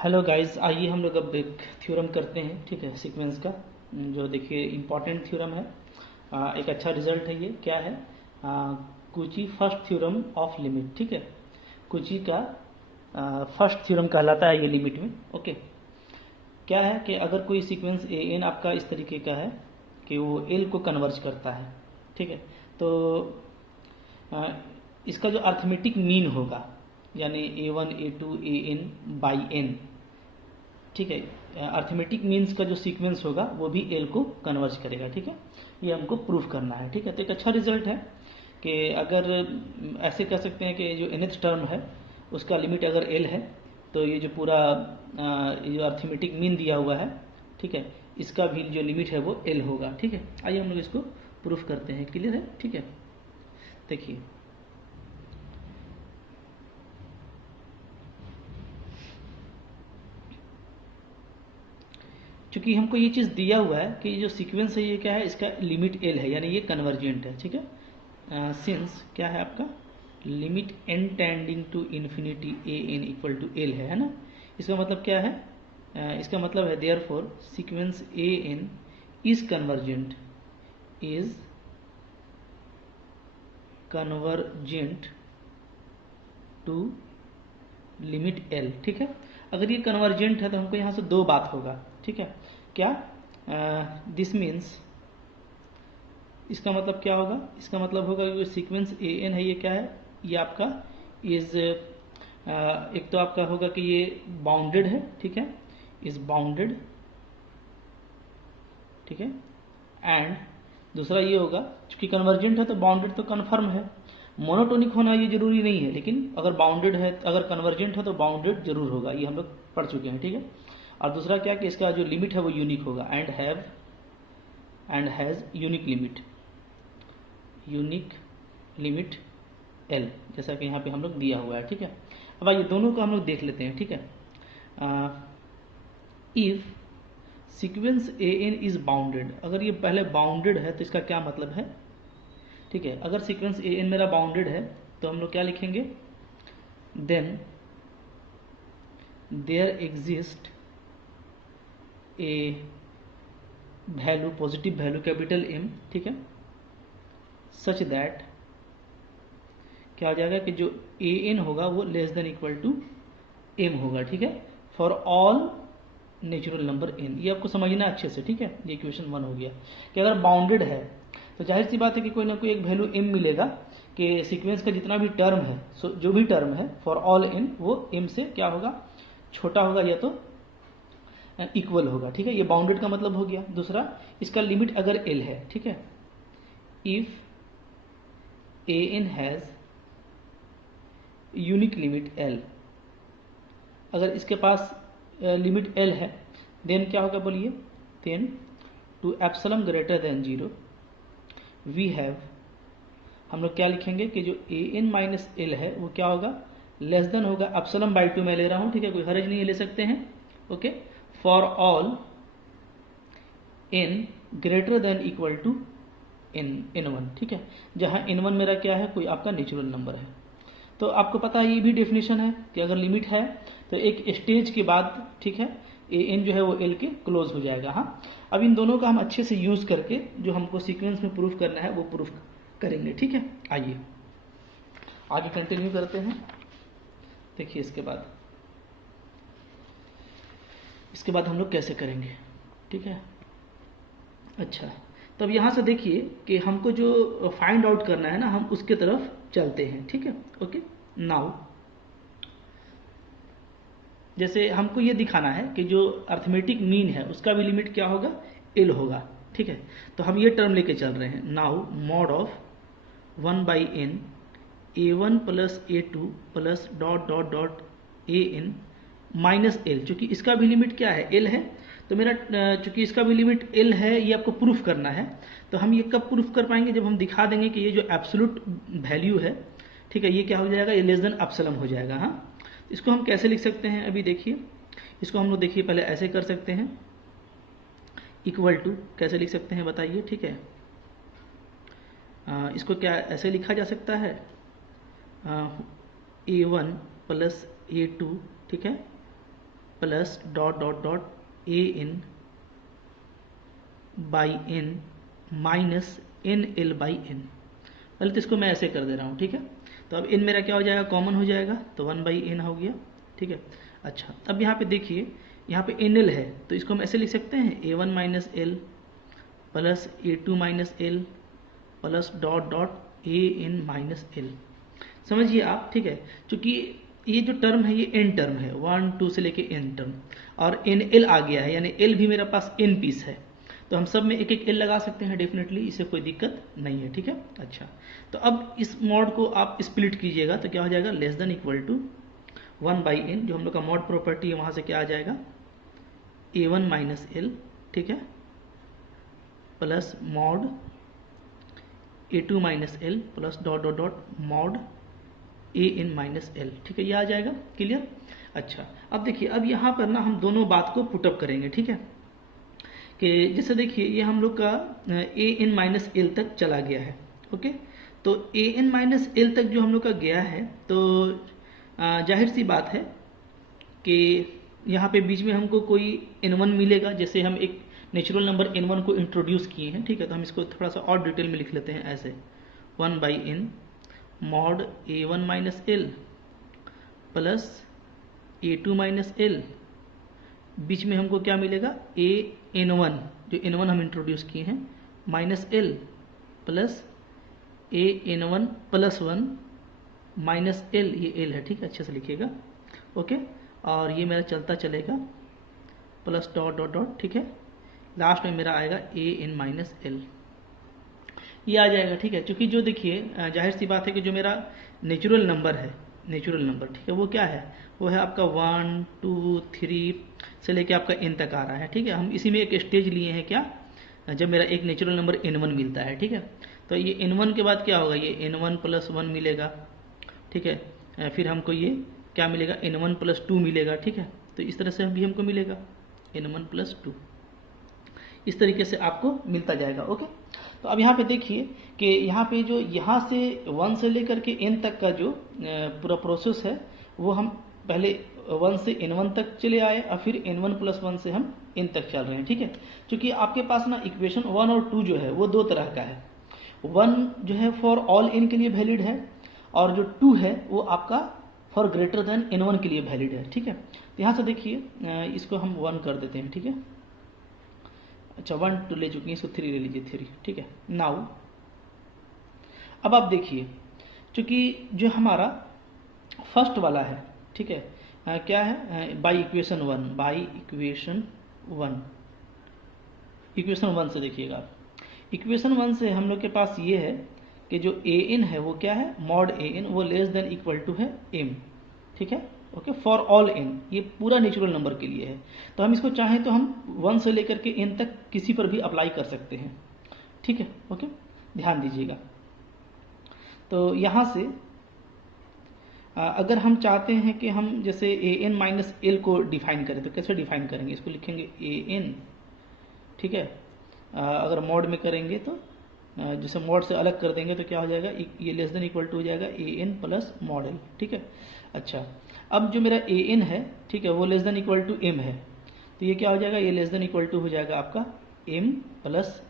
Hello guys, आइए हम लोग अब एक थ्योरम करते हैं। ठीक है, सीक्वेंस का जो देखिए इम्पॉर्टेंट थ्योरम है। एक अच्छा रिजल्ट है। ये क्या है? कुची फर्स्ट थ्योरम ऑफ लिमिट। ठीक है, कुची का फर्स्ट थ्योरम कहलाता है ये लिमिट में। ओके, क्या है कि अगर कोई सीक्वेंस ए एन आपका इस तरीके का है कि वो एल को कन्वर्ज करता है। ठीक है, तो आ, इसका जो अर्थमेटिक मीन होगा यानी A1 A2 AN by N. ठीक है, अर्थमेटिक मीन्स का जो सीक्वेंस होगा वो भी एल को कन्वर्ज करेगा। ठीक है, ये हमको प्रूफ करना है। ठीक है, तो एक अच्छा रिजल्ट है कि अगर ऐसे कह सकते हैं कि जो nth टर्म है उसका लिमिट अगर एल है तो ये जो पूरा ये जो अर्थमेटिक मीन दिया हुआ है, ठीक है, इसका भी जो लिमिट है वो एल होगा। ठीक है, आइए हम लोग इसको प्रूफ करते हैं। क्लियर है? ठीक है, देखिए क्योंकि हमको ये चीज़ दिया हुआ है कि जो सीक्वेंस है ये क्या है, इसका लिमिट एल है यानी ये कन्वर्जेंट है। ठीक है, सिंस क्या है आपका limit n tending to infinity a n equal to l है ना। इसका मतलब क्या है? इसका मतलब है therefore sequence a n is convergent to limit l. ठीक है, अगर ये कन्वर्जेंट है तो हमको यहाँ से दो बात होगा। ठीक है, क्या? दिस मीन्स, इसका मतलब क्या होगा? इसका मतलब होगा कि सीक्वेंस ए एन है ये क्या है, ये आपका इज एक तो आपका होगा कि ये बाउंडेड है। ठीक है, इज बाउंडेड। ठीक है, एंड दूसरा ये होगा क्योंकि कन्वर्जेंट है तो बाउंडेड तो कन्फर्म है। मोनोटोनिक होना ये जरूरी नहीं है, लेकिन अगर बाउंडेड है, अगर कन्वर्जेंट है तो बाउंडेड जरूर होगा। ये हम लोग पढ़ चुके हैं। ठीक है, और दूसरा क्या कि इसका जो लिमिट है वो यूनिक होगा and has unique limit L, जैसा कि यहाँ पे हम लोग दिया हुआ है। ठीक है, अब आइए दोनों को हम लोग देख लेते हैं। ठीक है, if sequence a n is bounded, अगर ये पहले बाउंडेड है तो इसका क्या मतलब है? ठीक है, अगर सीक्वेंस ए एन मेरा बाउंडेड है तो हम लोग क्या लिखेंगे? Then there exist a value, positive value capital M. ठीक है, सच दैट क्या हो जाएगा कि जो ए एन होगा वो less than equal to M होगा। ठीक है, for all natural number n. ये आपको समझना है अच्छे से। ठीक है, ये इक्वेशन 1 हो गया कि अगर बाउंडेड है तो जाहिर सी बात है कि कोई ना कोई एक वैल्यू एम मिलेगा कि सीक्वेंस का जितना भी टर्म है, जो भी टर्म है फॉर ऑल एन वो एम से क्या होगा, छोटा होगा या तो इक्वल होगा। ठीक है, ये बाउंडेड का मतलब हो गया। दूसरा, इसका लिमिट अगर एल है। ठीक है, if a n has unique limit l, अगर इसके पास लिमिट एल है देन क्या होगा बोलिए? Then to epsilon greater than 0 we have, हम लोग क्या लिखेंगे कि जो ए एन माइनस एल है वो क्या होगा, लेस देन होगा एप्सिलॉन बाई 2 मैं ले रहा हूँ। ठीक है, कोई हर्ज नहीं है, ले सकते हैं। Okay, for all n greater than equal to n one. ठीक है, जहाँ एन वन मेरा क्या है, कोई आपका नेचुरल नंबर है। तो आपको पता है ये भी डेफिनेशन है कि अगर लिमिट है तो एक स्टेज के बाद, ठीक है, ए एन जो है वो एल के क्लोज हो जाएगा। हाँ, अब इन दोनों का हम अच्छे से यूज करके जो हमको सीक्वेंस में प्रूफ करना है वो प्रूफ करेंगे। ठीक है, आइए आगे कंटिन्यू करते हैं। देखिए इसके बाद हम लोग कैसे करेंगे। ठीक है, अच्छा, तब यहाँ से देखिए कि हमको जो फाइंड आउट करना है ना, हम उसके तरफ चलते हैं। ठीक है, ओके, नाउ जैसे हमको ये दिखाना है कि जो अर्थमेटिक मीन है उसका भी लिमिट क्या होगा, एल होगा। ठीक है, तो हम ये टर्म लेके चल रहे हैं। Now mod of 1 by n a one plus a two plus dot dot dot a n minus l, चूंकि इसका भी लिमिट क्या है, एल है। तो मेरा चूंकि इसका भी लिमिट एल है, ये आपको प्रूफ करना है। तो हम ये कब प्रूफ कर पाएंगे? जब हम दिखा देंगे कि ये जो एब्सोल्यूट वैल्यू है, ठीक है, ये क्या हो जाएगा, ये लेस देन एप्सिलॉन हो जाएगा। हाँ, इसको हम कैसे लिख सकते हैं? अभी देखिए, इसको हम लोग देखिए पहले ऐसे कर सकते हैं, इक्वल टू कैसे लिख सकते हैं बताइए? ठीक है, इसको क्या ऐसे लिखा जा सकता है, a one plus a two, ठीक है, plus dot dot dot a n by n minus n l by n. पहले तो इसको मैं ऐसे कर दे रहा हूँ, ठीक है। तो अब एन मेरा क्या हो जाएगा, कॉमन हो जाएगा, तो 1/n हो गया, ठीक है। अच्छा, अब यहाँ पे देखिए, यहाँ पे एन एल है तो इसको हम ऐसे लिख सकते हैं a1 minus L plus a2 minus L plus dot dot a n minus l. समझिए आप, ठीक है। क्योंकि ये जो टर्म है ये n टर्म है, 1 2 से लेके n टर्म, और एन एल आ गया है, यानी l भी मेरे पास n पीस है, तो हम सब में एक एक l लगा सकते हैं डेफिनेटली, इससे कोई दिक्कत नहीं है, ठीक है। अच्छा, तो अब इस मॉड को आप स्प्लिट कीजिएगा तो क्या हो जाएगा, less than equal to 1/n, जो हम लोग का मॉड प्रॉपर्टी है वहाँ से क्या आ जाएगा, a1 माइनस एल, ठीक है, plus mod a2 minus L plus dot dot dot mod an minus L, ठीक है, ये आ जाएगा, क्लियर। अच्छा, अब देखिए, अब यहाँ पर ना हम दोनों बात को पुटअप करेंगे, ठीक है, कि जैसे देखिए ये हम लोग का an माइनस एल तक चला गया है, ओके। तो an माइनस एल तक जो हम लोग का गया है, तो जाहिर सी बात है कि यहाँ पे बीच में हमको कोई n1 मिलेगा, जैसे हम एक नेचुरल नंबर n1 को इंट्रोड्यूस किए हैं, ठीक है। तो हम इसको थोड़ा सा और डिटेल में लिख लेते हैं ऐसे, 1/n mod a1 minus L plus a2 minus L, बीच में हमको क्या मिलेगा, an1, जो n1 हम इंट्रोड्यूस किए हैं, minus L plus an1 plus 1 minus L, ये एल है, ठीक है, अच्छे से लिखिएगा, ओके। और ये मेरा चलता चलेगा प्लस डॉट डॉट डॉट, ठीक है, लास्ट में मेरा आएगा an माइनस एल, ये आ जाएगा, ठीक है। क्योंकि जो देखिए जाहिर सी बात है कि जो मेरा नेचुरल नंबर है, नेचुरल नंबर, ठीक है, वो क्या है, वो है आपका 1 2 3 से लेके आपका n तक आ रहा है, ठीक है। हम इसी में एक स्टेज लिए हैं क्या, जब मेरा एक नेचुरल नंबर n1 मिलता है, ठीक है। तो ये n1 के बाद क्या होगा, ये n1 प्लस 1 मिलेगा, ठीक है। फिर हमको ये क्या मिलेगा, n1 प्लस 2 मिलेगा, ठीक है। तो इस तरह से भी हमको मिलेगा n1 प्लस 2, इस तरीके से आपको मिलता जाएगा, ओके। तो अब यहाँ पे देखिए कि यहाँ पे जो यहाँ से 1 से लेकर के n तक का जो पूरा प्रोसेस है, वो हम पहले 1 से n1 तक चले आए और फिर n1 प्लस 1 से हम n तक चल रहे हैं, ठीक है। क्योंकि आपके पास ना इक्वेशन 1 और 2 जो है वो दो तरह का है, 1 जो है फॉर ऑल n के लिए वैलिड है, और जो 2 है वो आपका फॉर ग्रेटर देन n1 के लिए वैलिड है, ठीक है। तो यहाँ से देखिए इसको हम 1 कर देते हैं, ठीक है। अच्छा, 1 2 ले चुके हैं, इसको 3 ले लीजिए, 3, ठीक है। नाउ अब आप देखिए, चूंकि जो हमारा फर्स्ट वाला है, ठीक है, क्या है, by equation 1, by equation 1, equation 1 से देखिएगा आप, इक्वेशन 1 से हम लोग के पास ये है कि जो an है वो क्या है, मॉड an, वो लेस देन इक्वल टू है m, ठीक है, ओके, फॉर ऑल n, ये पूरा नेचुरल नंबर के लिए है। तो हम इसको चाहें तो हम 1 से लेकर के n तक किसी पर भी अप्लाई कर सकते हैं, ठीक है, ओके, ध्यान दीजिएगा। तो यहाँ से अगर हम चाहते हैं कि हम जैसे an माइनस एल को डिफाइन करें, तो कैसे डिफाइन करेंगे, इसको लिखेंगे an, ठीक है। अगर मॉड में करेंगे तो जैसे मॉड से अलग कर देंगे तो क्या हो जाएगा, ये लेस देन इक्वल टू हो जाएगा an प्लस मॉड एल, ठीक है। अच्छा, अब जो मेरा an है, ठीक है, वो less than equal to m है, तो ये क्या हो जाएगा, ये लेस देन इक्वल टू हो जाएगा आपका m प्लस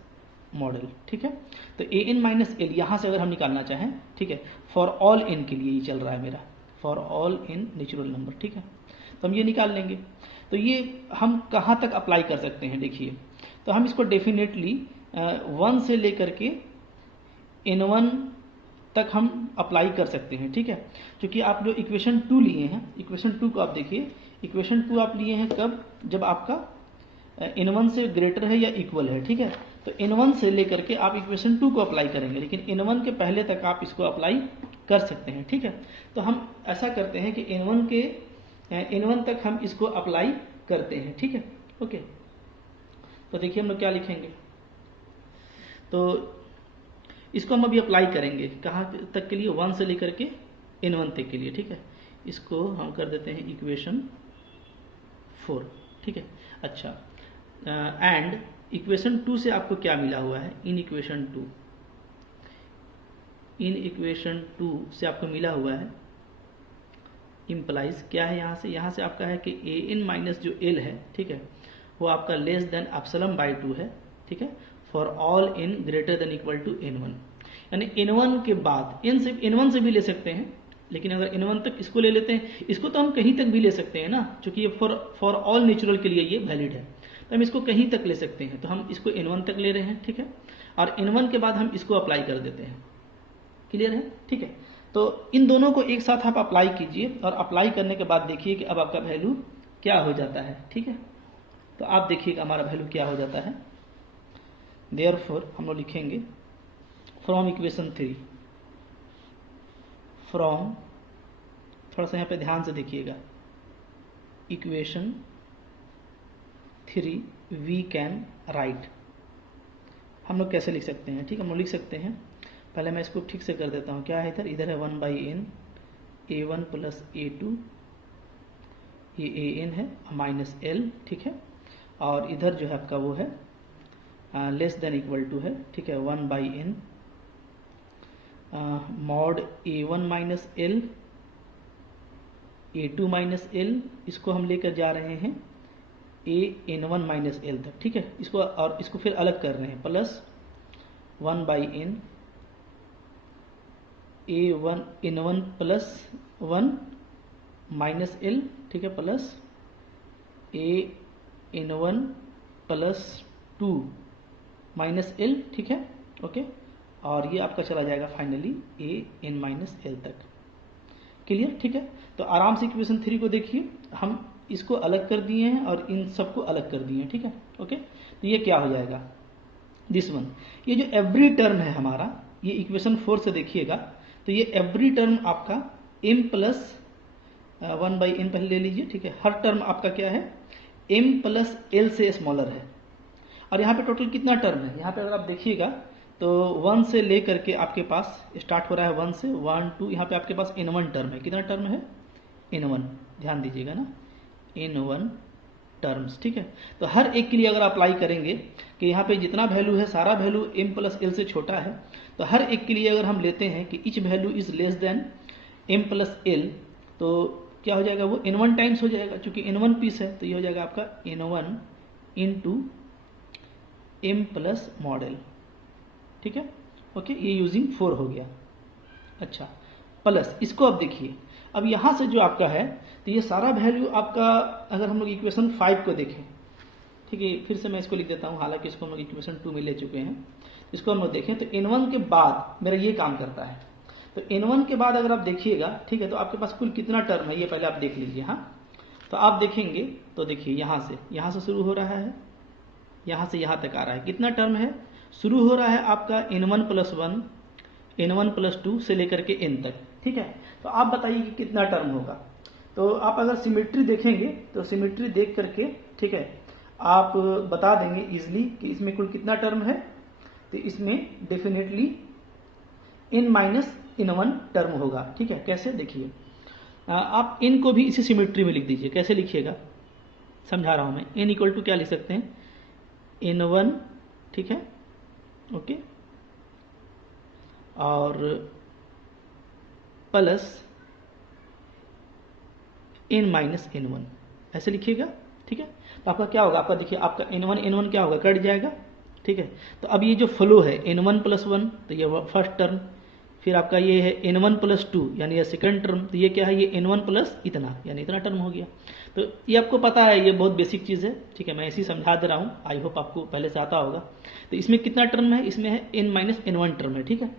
मॉडल, ठीक है। तो an माइनस एल यहाँ से अगर हम निकालना चाहें, ठीक है, फॉर ऑल n के लिए ये चल रहा है मेरा, for all n natural number, ठीक है, तो हम ये निकाल लेंगे। तो ये हम कहाँ तक अप्लाई कर सकते हैं, देखिए, तो हम इसको डेफिनेटली 1 से लेकर के n1 तक हम अप्लाई कर सकते हैं, ठीक है। क्योंकि आप जो इक्वेशन 2 लिए हैं, इक्वेशन 2 को आप देखिए, इक्वेशन 2 आप लिए हैं कब, जब आपका n1 से ग्रेटर है या इक्वल है, ठीक है। तो n1 से लेकर के आप इक्वेशन 2 को अप्लाई करेंगे, लेकिन n1 के पहले तक आप इसको अप्लाई कर सकते हैं, ठीक है। तो हम ऐसा करते हैं कि n1 तक हम इसको अप्लाई करते हैं, ठीक है, ओके। तो देखिए हम लोग क्या लिखेंगे, तो इसको हम अभी अप्लाई करेंगे कहाँ तक के लिए, 1 से लेकर के n1 तक के लिए, ठीक है। इसको हम कर देते हैं इक्वेशन 4, ठीक है। अच्छा, एंड इक्वेशन 2 से आपको क्या मिला हुआ है, इन इक्वेशन 2 से आपको मिला हुआ है इम्प्लाइज क्या है यहाँ से आपका है कि ए एन माइनस जो एल है, ठीक है, वो आपका लेस देन एप्सिलॉन बाई 2 है, ठीक है, for all n greater than equal to n1। यानी n1 के बाद n1 से भी ले सकते हैं, लेकिन अगर n1 तक इसको ले लेते हैं, इसको तो हम कहीं तक भी ले सकते हैं ना, क्योंकि ये फॉर ऑल नेचुरल के लिए ये वैलिड है, तो हम इसको कहीं तक ले सकते हैं, तो हम इसको n1 तक ले रहे हैं, ठीक है, और n1 के बाद हम इसको अप्लाई कर देते हैं। क्लियर है, ठीक है। तो इन दोनों को एक साथ आप अप्लाई कीजिए, और अप्लाई करने के बाद देखिए कि अब आपका वैल्यू क्या हो जाता है, ठीक है। तो आप देखिएगा हमारा वैल्यू क्या हो जाता है। देयरफॉर हम लोग लिखेंगे फ्रॉम इक्वेशन 3, फ्रॉम, थोड़ा सा यहाँ पे ध्यान से देखिएगा, इक्वेशन 3 वी कैन राइट, हम लोग कैसे लिख सकते हैं, ठीक है। हम लोग लिख सकते हैं, पहले मैं इसको ठीक से कर देता हूँ। क्या है इधर है 1/n a1 प्लस a2, ये an है माइनस l, ठीक है, और इधर जो है आपका वो है लेस देन इक्वल टू है, ठीक है, 1/n mod a1 minus l a2 minus l, इसको हम लेकर जा रहे हैं an1 माइनस l तक, ठीक है, इसको और इसको फिर अलग कर रहे हैं, plus 1/n a1 n1 plus 1 minus l, ठीक है, plus an1 plus 2 minus l, ठीक है, ओके, और ये आपका चला जाएगा फाइनली an माइनस l तक। क्लियर, ठीक है। तो आराम से इक्वेशन 3 को देखिए, हम इसको अलग कर दिए हैं और इन सबको अलग कर दिए हैं, ठीक है, ओके। तो ये क्या हो जाएगा, दिस वन, ये जो एवरी टर्म है हमारा, ये इक्वेशन 4 से देखिएगा, तो ये एवरी टर्म आपका m प्लस 1/n पहले ले लीजिए, ठीक है, हर टर्म आपका क्या है m प्लस l से स्मॉलर है। और यहाँ पे टोटल कितना टर्म है, यहाँ पे अगर आप देखिएगा तो 1 से ले करके आपके पास स्टार्ट हो रहा है 1 से 1 2, यहाँ पे आपके पास n1 टर्म है। कितना टर्म है, n1, ध्यान दीजिएगा ना, n1 टर्म्स, ठीक है। तो हर एक के लिए अगर अप्लाई करेंगे कि यहाँ पे जितना वैल्यू है सारा वैल्यू m प्लस l से छोटा है, तो हर एक के लिए अगर हम लेते हैं कि etch value is less than m plus l, तो क्या हो जाएगा, वो n1 टाइम्स हो जाएगा, क्योंकि n1 पीस है, तो ये हो जाएगा आपका n1 into m plus model, ठीक है, ओके, ये यूजिंग 4 हो गया। अच्छा, प्लस इसको अब देखिए, अब यहाँ से जो आपका है, तो ये सारा वैल्यू आपका, अगर हम लोग इक्वेशन 5 को देखें, ठीक है, फिर से मैं इसको लिख देता हूँ, हालांकि इसको हम लोग इक्वेशन 2 में ले चुके हैं, इसको हम लोग देखें तो n1 के बाद मेरा ये काम करता है, तो n1 के बाद अगर आप देखिएगा, ठीक है, तो आपके पास कुल कितना टर्म है ये पहले आप देख लीजिए। हाँ, तो आप देखेंगे तो देखिए यहाँ से शुरू हो रहा है, यहाँ से यहाँ तक आ रहा है, कितना टर्म है, शुरू हो रहा है आपका n1 प्लस 1 n1 प्लस 2 से लेकर के n तक, ठीक है। तो आप बताइए कि कितना टर्म होगा। तो आप अगर सिमेट्री देखेंगे तो सिमेट्री देख करके, ठीक है, आप बता देंगे इजिली कि इसमें कुल कितना टर्म है। तो इसमें definitely n minus n1 term होगा, ठीक है। कैसे, देखिए, आप n को भी इसी सिमेट्री में लिख दीजिए। कैसे लिखिएगा, समझा रहा हूं मैं। n इक्वल टू क्या लिख सकते हैं, n1, ठीक है, ओके, और प्लस n माइनस n1, ऐसे लिखिएगा, ठीक है। तो आपका क्या होगा, आपका देखिए आपका n1 क्या होगा, कट जाएगा, ठीक है। तो अब ये जो फ्लो है n1 प्लस 1, तो ये फर्स्ट टर्म, फिर आपका ये है n1 प्लस 2 यानी ये सेकंड टर्म, तो ये क्या है, ये n1 प्लस इतना यानी इतना टर्म हो गया। तो ये आपको पता है, ये बहुत बेसिक चीज़ है, ठीक है, मैं इसी समझा दे रहा हूँ, आई होप आपको पहले से आता होगा। तो इसमें कितना टर्म है, इसमें है n माइनस n1 टर्म है, ठीक है।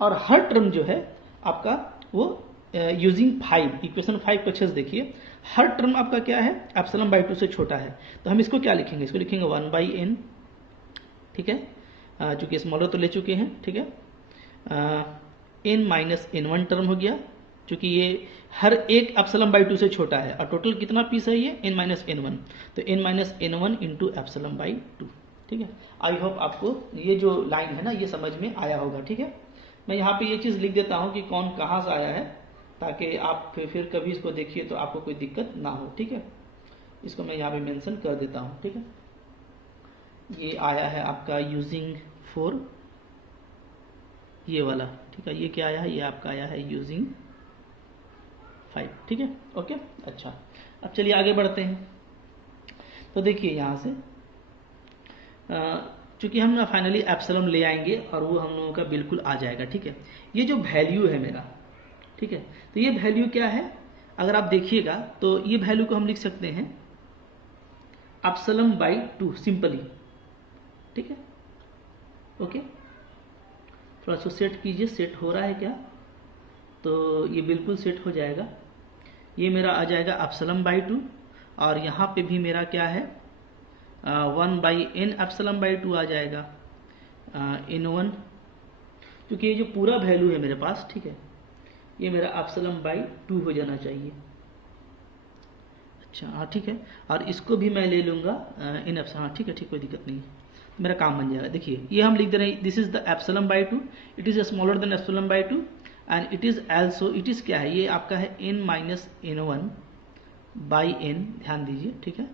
और हर टर्म जो है आपका वो यूजिंग 5, इक्वेशन 5 को अच्छे से देखिए, हर टर्म आपका क्या है, एप्सिलॉन बाई 2 से छोटा है। तो हम इसको क्या लिखेंगे, इसको लिखेंगे 1/n, ठीक है, चूंकि स्मॉलर तो ले चुके हैं, ठीक है, n माइनस n1 टर्म हो गया, क्योंकि ये हर एक एप्सिलॉन बाई 2 से छोटा है, और टोटल कितना पीस है ये n माइनस n1, तो n minus n1 into epsilon by 2, ठीक है। आई होप आपको ये जो लाइन है ना ये समझ में आया होगा, ठीक है। मैं यहाँ पे ये चीज़ लिख देता हूँ कि कौन कहाँ से आया है, ताकि आप फिर कभी इसको देखिए तो आपको कोई दिक्कत ना हो, ठीक है। इसको मैं यहाँ पे मेंशन कर देता हूँ, ठीक है। ये आया है आपका यूजिंग 4, ये वाला, ठीक है। ये क्या आया है, ये आपका आया है यूजिंग 5, ठीक है, ओके। अच्छा, अब चलिए आगे बढ़ते हैं। तो देखिए यहाँ से चूंकि हम ना फाइनली एप्सिलॉन ले आएंगे और वो हम लोगों का बिल्कुल आ जाएगा, ठीक है। ये जो वैल्यू है मेरा, ठीक है, तो ये वैल्यू क्या है, अगर आप देखिएगा तो ये वैल्यू को हम लिख सकते हैं एप्सिलॉन बाई 2 सिंपली, ठीक है, ओके। थोड़ा सा सेट कीजिए, सेट हो रहा है क्या, तो ये बिल्कुल सेट हो जाएगा। ये मेरा आ जाएगा एप्सिलॉन बाई 2 और यहाँ पे भी मेरा क्या है 1/n एप्सिलॉन बाई 2 आ जाएगा n1, क्योंकि ये जो पूरा वैल्यू है मेरे पास, ठीक है, ये मेरा एप्सिलॉन बाई 2 हो जाना चाहिए। अच्छा हाँ ठीक है, और इसको भी मैं ले लूँगा इन एप्सिलॉन, हाँ ठीक है, ठीक, कोई दिक्कत नहीं है, मेरा काम बन जाएगा। देखिए ये हम लिख दे रहे हैं, this is the epsilon by 2, it is smaller than epsilon by 2 and it is also, it is क्या है, ये आपका है n minus n1 by n, ध्यान दीजिए, ठीक है,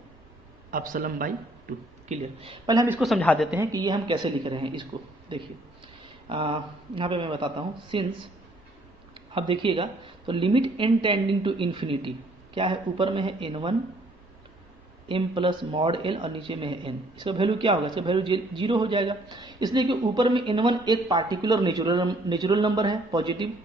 एप्सिलॉन बाई 2, क्लियर। पहले हम इसको समझा देते हैं कि ये हम कैसे लिख रहे हैं इसको। देखिए यहाँ पे मैं बताता हूँ, सिंस अब देखिएगा तो limit n tending to infinity क्या है, ऊपर में है n1 m plus mod l और नीचे में है n, इसका वैल्यू क्या होगा, इसका वैल्यू 0 हो जाएगा, इसलिए कि ऊपर में n1 एक पार्टिकुलर नेचुरल नंबर है पॉजिटिव,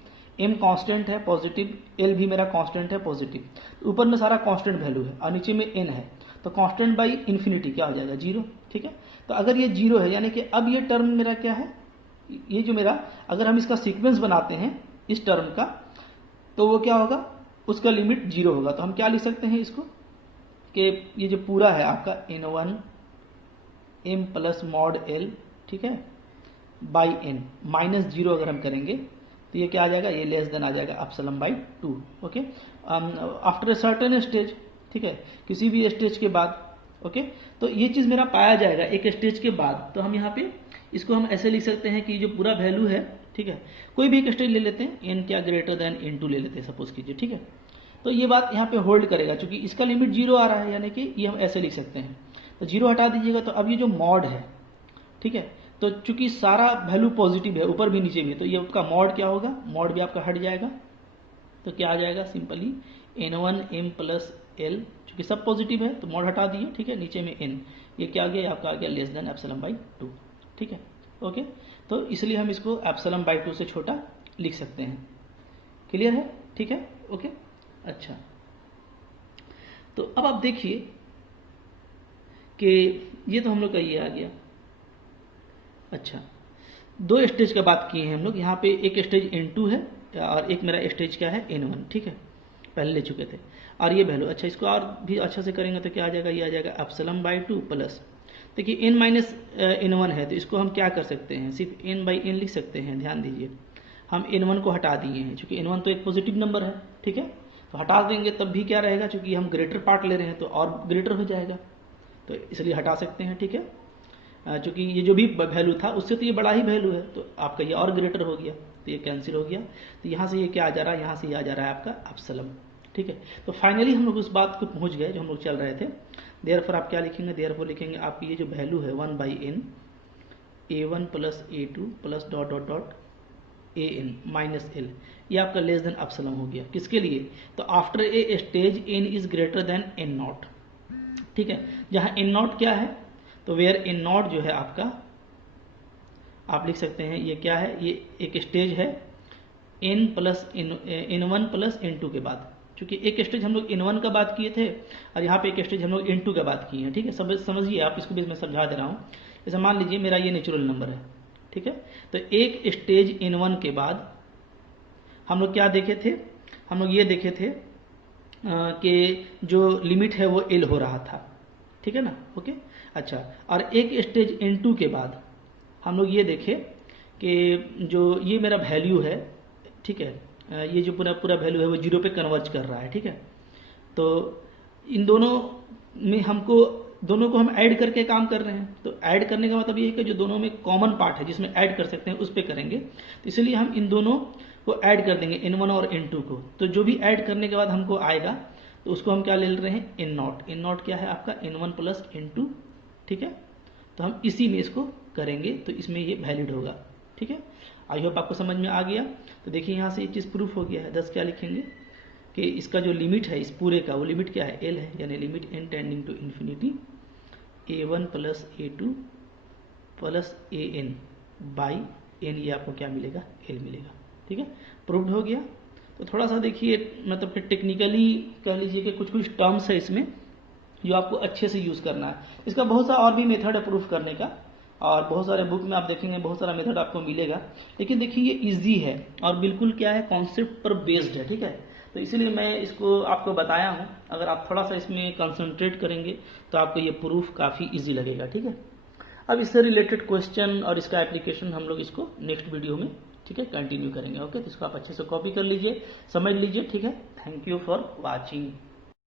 m कांस्टेंट है पॉजिटिव, l भी मेरा कांस्टेंट है पॉजिटिव, ऊपर में सारा कांस्टेंट वैल्यू है और नीचे में n है, तो कांस्टेंट बाई इन्फिनिटी क्या हो जाएगा 0, ठीक है। तो अगर ये 0 है यानी कि अब ये टर्म मेरा क्या है, ये जो मेरा, अगर हम इसका सीक्वेंस बनाते हैं इस टर्म का, तो वो क्या होगा, उसका लिमिट 0 होगा। तो हम क्या लिख सकते हैं इसको कि ये जो पूरा है आपका n1 m plus mod l, ठीक है, बाई n माइनस 0 अगर हम करेंगे तो ये क्या आ जाएगा, ये लेस देन आ जाएगा epsilon by 2, okay. After a certain stage, ठीक है, किसी भी स्टेज के बाद, ओके। तो ये चीज़ मेरा पाया जाएगा एक स्टेज के बाद, तो हम यहाँ पे इसको हम ऐसे लिख सकते हैं कि जो पूरा वैल्यू है, ठीक है, कोई भी एक स्टेज ले लेते हैं, n क्या ग्रेटर देन n2 ले लेते हैं सपोज कीजिए, ठीक है। तो ये बात यहाँ पे होल्ड करेगा, क्योंकि इसका लिमिट 0 आ रहा है, यानी कि ये हम ऐसे लिख सकते हैं। तो 0 हटा दीजिएगा, तो अब ये जो मॉड है, ठीक है, तो चूंकि सारा वैल्यू पॉजिटिव है ऊपर भी नीचे भी, तो ये उसका मॉड क्या होगा, मॉड भी आपका हट जाएगा, तो क्या आ जाएगा simply n1 m plus l, चूंकि सब पॉजिटिव है तो मॉड हटा दिए, ठीक है, नीचे में n, ये क्या आ गया आपका, आ गया लेस देन एप्सिलॉन बाई 2, ठीक है, ओके। तो इसलिए हम इसको एप्सिलॉन बाई 2 से छोटा लिख सकते हैं, क्लियर है, ठीक है, ओके। अच्छा, तो अब आप देखिए कि ये तो हम लोग का ये आ गया। अच्छा, 2 स्टेज का बात किए हैं हम लोग, यहाँ पे एक स्टेज n2 है और एक मेरा स्टेज क्या है n1, ठीक है, पहले ले चुके थे, और ये वैल्यू, अच्छा इसको और भी अच्छा से करेंगे तो क्या आ जाएगा, ये आ जाएगा एप्सिलॉन बाई 2 प्लस, देखिए n माइनस n1 है तो इसको हम क्या कर सकते हैं, सिर्फ n बाई n लिख सकते हैं, ध्यान दीजिए हम n1 को हटा दिए हैं, क्योंकि n1 तो एक पॉजिटिव नंबर है, ठीक है, तो हटा देंगे तब भी क्या रहेगा, क्योंकि हम ग्रेटर पार्ट ले रहे हैं तो और ग्रेटर हो जाएगा, तो इसलिए हटा सकते हैं, ठीक है। चूंकि ये जो भी वैल्यू था उससे तो ये बड़ा ही वैल्यू है, तो आपका ये और ग्रेटर हो गया, तो ये कैंसिल हो गया, तो यहाँ से ये क्या आ जा रहा है, यहाँ से ये आ जा रहा है आपका एप्सिलॉन, ठीक है। तो फाइनली हम लोग उस बात को पहुँच गए जो हम लोग चल रहे थे। देयरफॉर आप क्या लिखेंगे, देयरफॉर लिखेंगे आप ये जो वैल्यू है 1/n a1 plus a2 plus dot dot dot an minus l, ये आपका लेस देन एप्सिलॉन हो गया, किसके लिए, तो after a stage n is greater than n not, ठीक है, जहाँ n नॉट क्या है, तो वेयर n नॉट जो है आपका, आप लिख सकते हैं ये क्या है, ये एक स्टेज है n plus n1 plus n2 के बाद, क्योंकि एक स्टेज हम लोग n1 का बात किए थे और यहाँ पे एक स्टेज हम लोग n2 का बात किए हैं, ठीक है, समझिए आप इसको भी मैं समझा दे रहा हूँ। जैसे मान लीजिए मेरा ये नेचुरल नंबर है, ठीक है, तो एक स्टेज n1 के बाद हम लोग क्या देखे थे, हम लोग ये देखे थे कि जो लिमिट है वो l हो रहा था, ठीक है ना, ओके। अच्छा, और एक स्टेज n2 के बाद हम लोग ये देखे कि जो ये मेरा वैल्यू है, ठीक है, ये जो पूरा वैल्यू है वो 0 पे कन्वर्ज कर रहा है, ठीक है। तो इन दोनों में हमको, दोनों को हम ऐड करके काम कर रहे हैं, तो ऐड करने का मतलब ये है कि जो दोनों में कॉमन पार्ट है जिसमें ऐड कर सकते हैं उस पर करेंगे, तो इसलिए हम इन दोनों को ऐड कर देंगे n1 और n2 को, तो जो भी ऐड करने के बाद हमको आएगा तो उसको हम क्या ले रहे हैं, n नॉट, n नॉट क्या है आपका n1 प्लस n2, ठीक है, तो हम इसी में इसको करेंगे तो इसमें ये वैलिड होगा, ठीक है। आई होप आपको समझ में आ गया। तो देखिए यहाँ से ये चीज़ प्रूफ हो गया है। 10 क्या लिखेंगे, कि इसका जो लिमिट है इस पूरे का, वो लिमिट क्या है, एल है, यानी limit n tending to infinity a1 plus a2 plus an by n, ये आपको क्या मिलेगा, एल मिलेगा। ठीक है, प्रूव्ड हो गया। तो थोड़ा सा देखिए, मतलब कि टेक्निकली कह लीजिए कि कुछ कुछ टर्म्स है इसमें जो आपको अच्छे से यूज़ करना है। इसका बहुत सा और भी मेथड है प्रूफ करने का, और बहुत सारे बुक में आप देखेंगे बहुत सारा मेथड आपको मिलेगा, लेकिन देखिए ये इजी है और बिल्कुल क्या है, कॉन्सेप्ट पर बेस्ड है। ठीक है, तो इसीलिए मैं इसको आपको बताया हूँ। अगर आप थोड़ा सा इसमें कंसंट्रेट करेंगे तो आपको ये प्रूफ काफ़ी इजी लगेगा। ठीक है, अब इससे रिलेटेड क्वेश्चन और इसका एप्लीकेशन हम लोग इसको नेक्स्ट वीडियो में, ठीक है, कंटिन्यू करेंगे। ओके, तो इसको आप अच्छे से कॉपी कर लीजिए, समझ लीजिए। ठीक है, थैंक यू फॉर वॉचिंग।